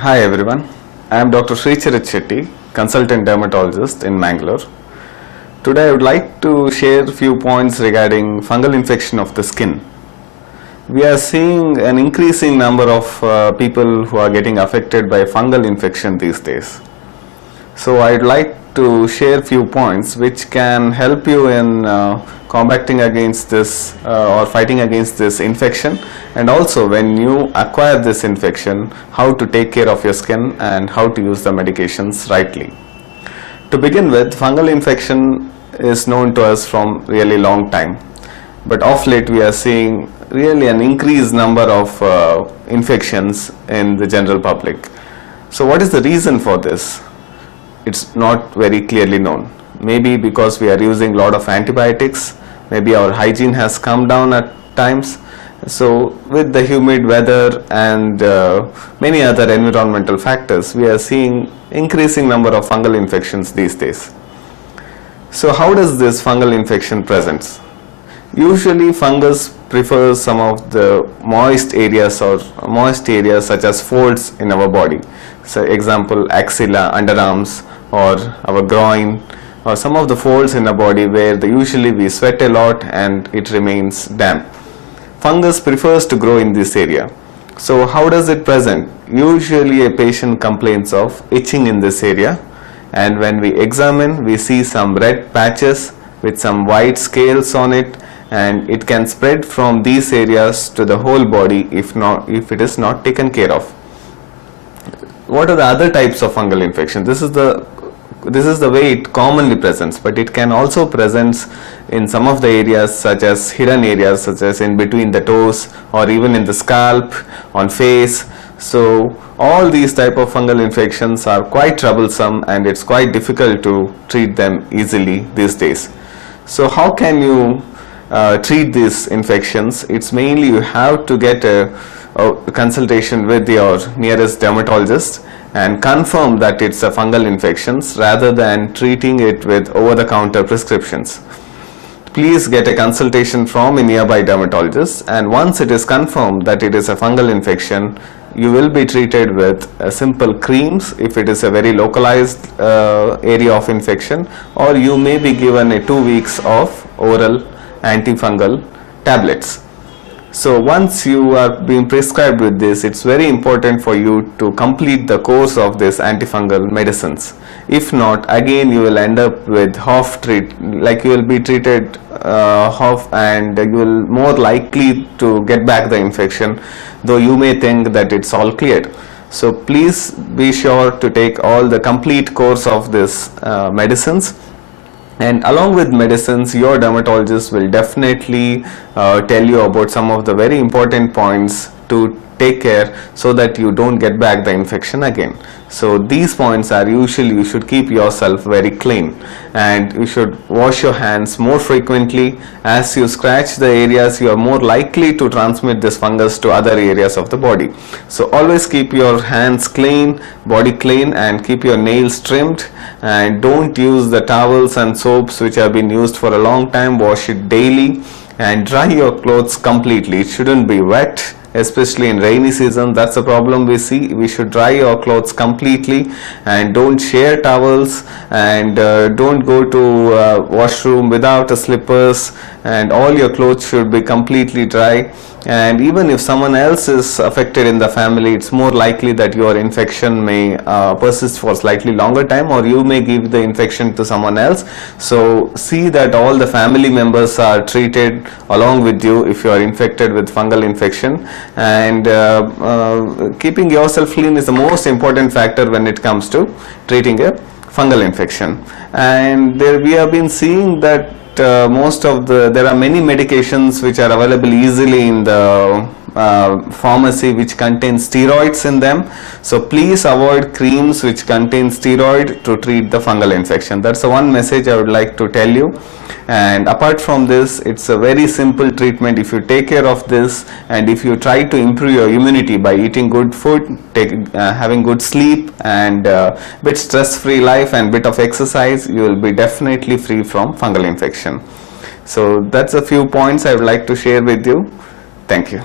Hi everyone, I am Dr. Shricharith Shetty, consultant dermatologist in Mangalore. Today I would like to share a few points regarding fungal infection of the skin. We are seeing an increasing number of people who are getting affected by fungal infection these days. So I would like to share few points which can help you in combating against this or fighting against this infection, and also when you acquire this infection, how to take care of your skin and how to use the medications rightly. To begin with, fungal infection is known to us from really long time, but of late we are seeing really an increased number of infections in the general public. So what is the reason for this? It's not very clearly known. Maybe because we are using a lot of antibiotics, maybe our hygiene has come down at times. So with the humid weather and many other environmental factors, we are seeing increasing number of fungal infections these days. So how does this fungal infection presents? Usually fungus prefers some of the moist areas such as folds in our body. So example, axilla, underarms, or our groin, or some of the folds in the body where usually we sweat a lot and it remains damp. Fungus prefers to grow in this area. So how does it present? Usually a patient complains of itching in this area, and when we examine we see some red patches with some white scales on it, and it can spread from these areas to the whole body if it is not taken care of. What are the other types of fungal infection? This is the way it commonly presents, but it can also present in some of the areas such as hidden areas, such as in between the toes or even in the scalp, on face. So all these type of fungal infections are quite troublesome, and it's quite difficult to treat them easily these days. So how can you treat these infections? It's mainly you have to get a consultation with your nearest dermatologist and confirm that it's a fungal infections rather than treating it with over-the-counter prescriptions. Please get a consultation from a nearby dermatologist, and once it is confirmed that it is a fungal infection, you will be treated with simple creams if it is a very localized area of infection, or you may be given 2 weeks of oral antifungal tablets. So once you are being prescribed with this, it's very important for you to complete the course of this antifungal medicines. If not, again you will end up with like you will be treated half, and you will more likely to get back the infection, though you may think that it's all cleared. So please be sure to take all the complete course of this medicines. And along with medicines, your dermatologist will definitely tell you about some of the very important points to take care so that you don't get back the infection again. So these points are usually you should keep yourself very clean, and you should wash your hands more frequently. As you scratch the areas, you are more likely to transmit this fungus to other areas of the body. So always keep your hands clean, body clean, and keep your nails trimmed, and don't use the towels and soaps which have been used for a long time. Wash it daily and dry your clothes completely. It shouldn't be wet, especially in rainy season. That's the problem we see. We should dry your clothes completely, and don't share towels, and don't go to washroom without slippers, and all your clothes should be completely dry. And even if someone else is affected in the family, it's more likely that your infection may persist for slightly longer time, or you may give the infection to someone else. So see that all the family members are treated along with you if you are infected with fungal infection. And keeping yourself clean is the most important factor when it comes to treating a fungal infection. And we have been seeing that there are many medications which are available easily in the pharmacy which contain steroids in them. So please avoid creams which contain steroid to treat the fungal infection. That's the one message I would like to tell you. And apart from this, it's a very simple treatment. If you take care of this, and if you try to improve your immunity by eating good food, having good sleep, and bit stress-free life and bit of exercise, you will be definitely free from fungal infection. So that's a few points I would like to share with you. Thank you.